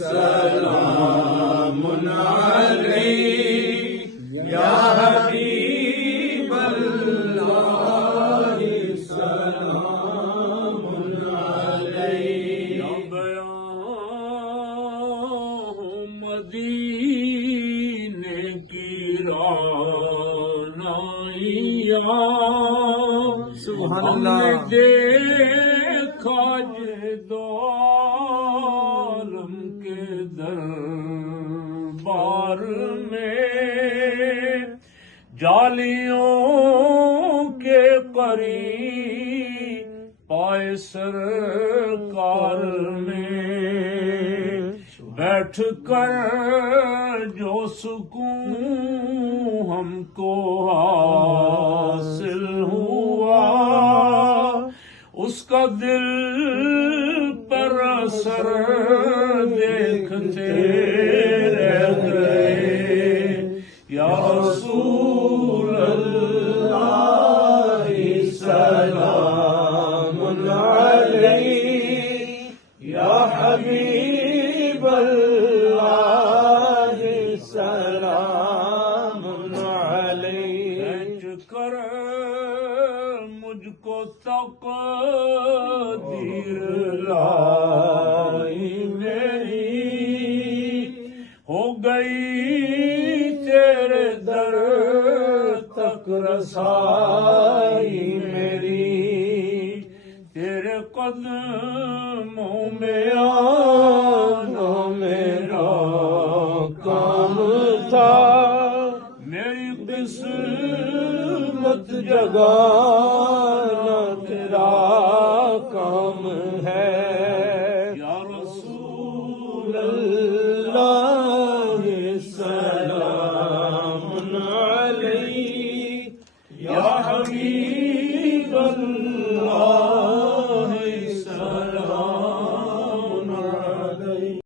سلام علیک یا حبیب اللہ سلام علیک مدینے کی رانائیاں سبحان ہم اللہ نے دیکھا دو عالم کے دربار میں جالیوں کے قریب پائے سرکار میں بیٹھ کر جو سکون ہم کو حاصل ہوا اس کا دل پر اثر دیکھتے رہ گئے یا رسول اللہ سلام علیک یا حبیب اللہ سلام علیک کھینچ کر مجھ کو تقدیر لائی میری ہو گئی تیرے در تک رسائی میری تیرے قدموں میں آنا میرا کام تھا میری قسمت جگانا تیرا کام ہے یا رسول اللہ سلام علیک یا حبیب اللہ